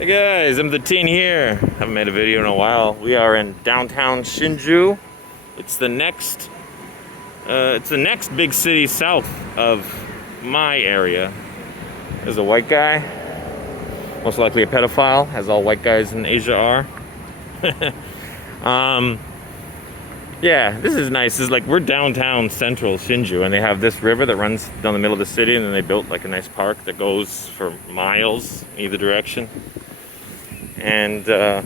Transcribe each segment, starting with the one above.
Hey guys, I'm the teen here. Haven't made a video in a while. We are in downtown Hsinchu. It's the next big city south of my area. There's a white guy, most likely a pedophile, as all white guys in Asia are. Yeah, this is nice. This is like, we're downtown central Hsinchu, and they have this river that runs down the middle of the city, and then they built like a nice park that goes for miles in either direction. And oh,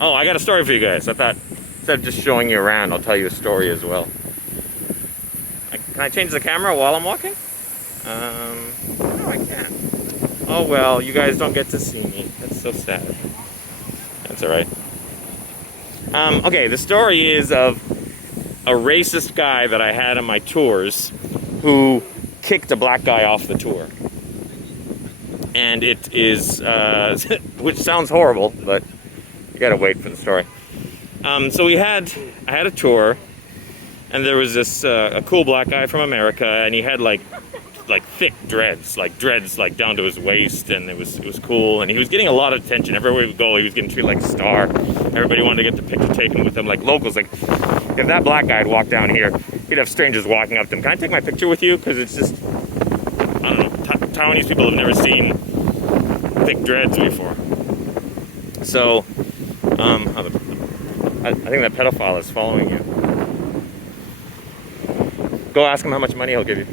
I got a story for you guys. I thought instead of just showing you around, I'll tell you a story as well. Can I change the camera while I'm walking? No, I can't. Oh well, you guys don't get to see me. That's so sad. That's alright. Okay, the story is of a racist guy that I had on my tours who kicked a black guy off the tour. And it is, which sounds horrible, but you gotta wait for the story. So I had a tour, and there was this a cool black guy from America, and he had like thick dreads like down to his waist, and it was cool, and he was getting a lot of attention. Everywhere we go, he was getting treated like a star. Everybody wanted to get the picture taken with him, like locals. Like, if that black guy had walked down here, he'd have strangers walking up to him. Can I take my picture with you? Because it's just, I don't know, Taiwanese people have never seen thick dreads before. So, I think that pedophile is following you. Go ask him how much money he'll give you.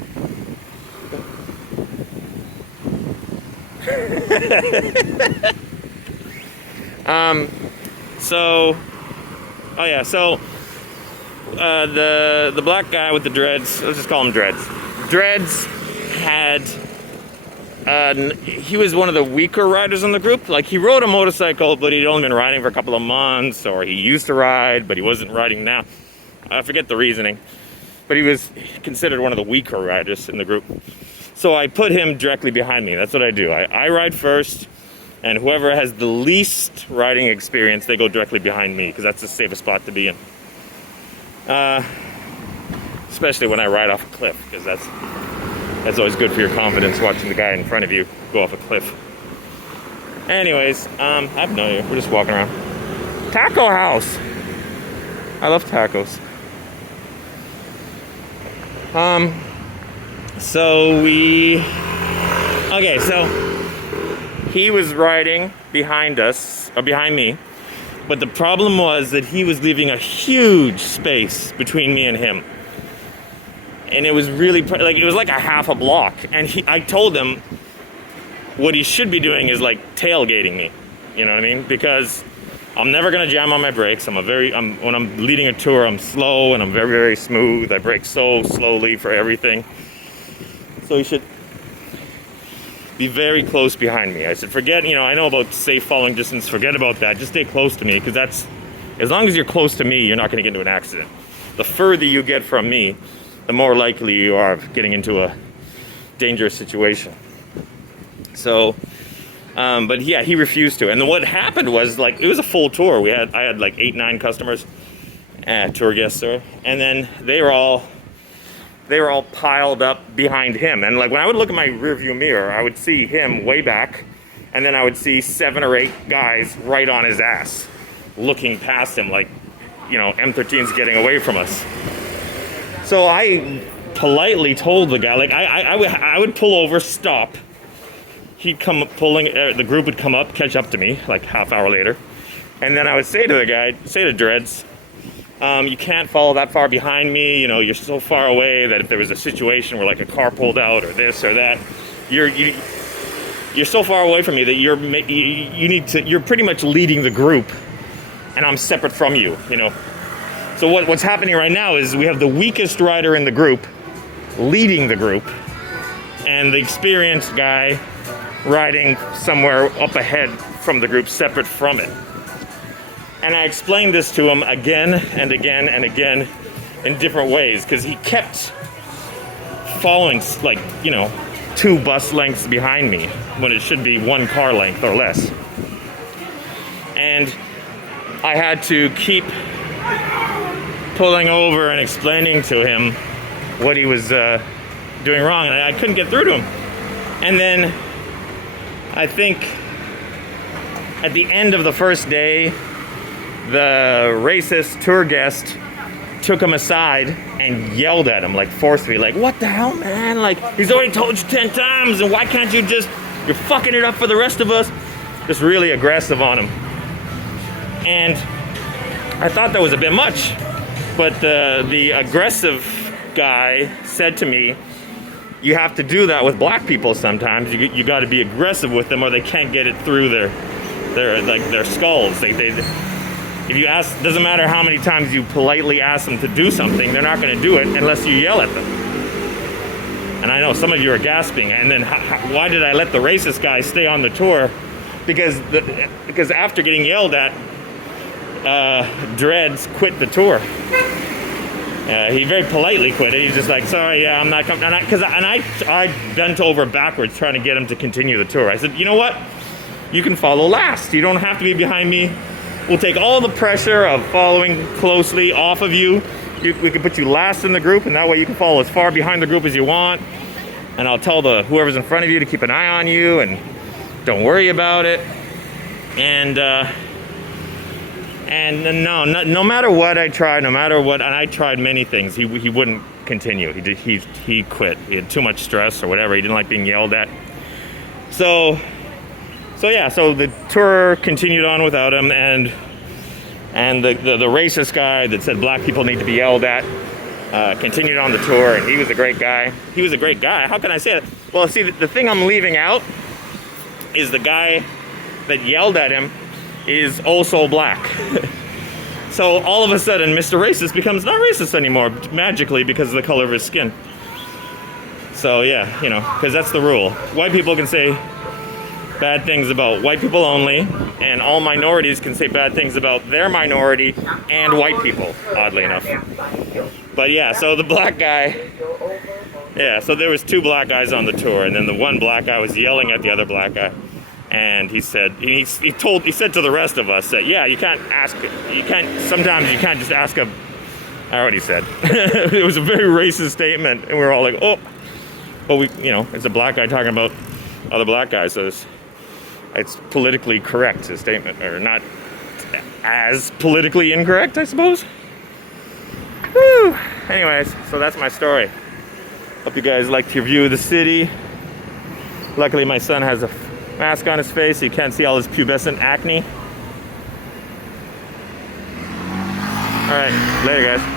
The black guy with the dreads, let's just call him Dreads. Dreads had, he was one of the weaker riders in the group. Like, he rode a motorcycle, but he'd only been riding for a couple of months, or he used to ride, but he wasn't riding now. I forget the reasoning. But he was considered one of the weaker riders in the group. So I put him directly behind me. That's what I do. I ride first, and whoever has the least riding experience, they go directly behind me, because that's the safest spot to be in. Especially when I ride off a cliff, because that's always good for your confidence, watching the guy in front of you go off a cliff. Anyways, I have no idea. We're just walking around. Taco house! I love tacos. So he was riding behind us, or behind me, but the problem was that he was leaving a huge space between me and him. And it was really, it was like a half a block. And I told him what he should be doing is like tailgating me, you know what I mean? Because I'm never gonna jam on my brakes. When I'm leading a tour, I'm slow and I'm very, very smooth. I brake so slowly for everything. So he should be very close behind me. I said, forget, I know about safe following distance, forget about that. Just stay close to me, because as long as you're close to me, you're not gonna get into an accident. The further you get from me, the more likely you are of getting into a dangerous situation. So, but yeah, he refused to. And then what happened was, like, it was a full tour. I had like 8-9 customers, tour guests, sorry. And then they were all piled up behind him. And like, when I would look at my rearview mirror, I would see him way back, and then I would see 7 or 8 guys right on his ass, looking past him like, M13's getting away from us. So I politely told the guy, like, I would pull over, stop. He'd come pulling, the group would come up, catch up to me, like half hour later. And then I would say to Dreads, you can't follow that far behind me. You're so far away that if there was a situation where like a car pulled out or this or that, you're so far away from me that you're pretty much leading the group, and I'm separate from you, So what's happening right now is we have the weakest rider in the group leading the group, and the experienced guy riding somewhere up ahead from the group, separate from it. And I explained this to him again and again and again in different ways, because he kept following, like, 2 bus lengths behind me when it should be 1 car length or less. And I had to keep pulling over and explaining to him what he was doing wrong, and I couldn't get through to him. And then I think at the end of the first day, the racist tour guest took him aside and yelled at him, like forcefully, like, what the hell, man? Like, he's already told you 10 times, and why can't you just, you're fucking it up for the rest of us. Just really aggressive on him. And I thought that was a bit much, but the aggressive guy said to me, you have to do that with black people sometimes. You got to be aggressive with them, or they can't get it through their skulls. If you ask, doesn't matter how many times you politely ask them to do something, they're not going to do it unless you yell at them. And I know some of you are gasping. And then why did I let the racist guy stay on the tour? Because after getting yelled at, Dreads quit the tour. He very politely quit it. He's just like, sorry, yeah, I'm not coming. And I bent over backwards trying to get him to continue the tour. I said, you know what? You can follow last. You don't have to be behind me. We'll take all the pressure of following closely off of you. We can put you last in the group, and that way you can follow as far behind the group as you want. And I'll tell whoever's in front of you to keep an eye on you, and don't worry about it. And no matter what I tried, and I tried many things, he wouldn't continue. He quit. He had too much stress or whatever. He didn't like being yelled at. So the tour continued on without him, and the racist guy that said black people need to be yelled at continued on the tour, and he was a great guy. How can I say that? Well, see, the thing I'm leaving out is the guy that yelled at him is also black. So all of a sudden, Mr. Racist becomes not racist anymore, magically, because of the color of his skin. So yeah, because that's the rule. White people can say bad things about white people only, and all minorities can say bad things about their minority and white people, oddly enough. But yeah, so the black guy, so there was 2 black guys on the tour, and then the one black guy was yelling at the other black guy, and he said to the rest of us that, sometimes you can't just ask I already said. It was a very racist statement, and we were all like, oh, but it's a black guy talking about other black guys, so it's politically correct, his statement, or not as politically incorrect, I suppose. Whew. Anyways, so that's my story. Hope you guys liked your view of the city. Luckily, my son has a mask on his face, so you can't see all his pubescent acne. All right, later, guys.